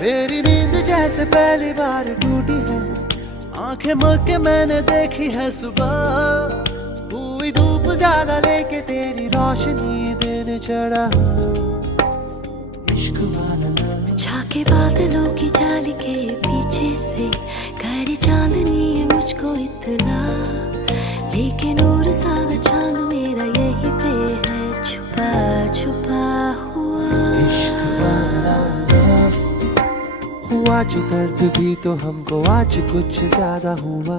मेरी नींद जैसे पहली बार टूटी है, आंखें मल के मैंने देखी है सुबह। हुई धूप ज्यादा लेके तेरी रोशनी दिन चढ़ा, इश्क वाला ना। झाके बादलों की जाली के पीछे से गहरी चांदनी है मुझको इतना, लेकिन नूर सादा चांद मेरा यही पे है छुपा छुपा हुआ। इश्क वाला हुआ जो दर्द भी तो हमको आज कुछ ज्यादा हुआ।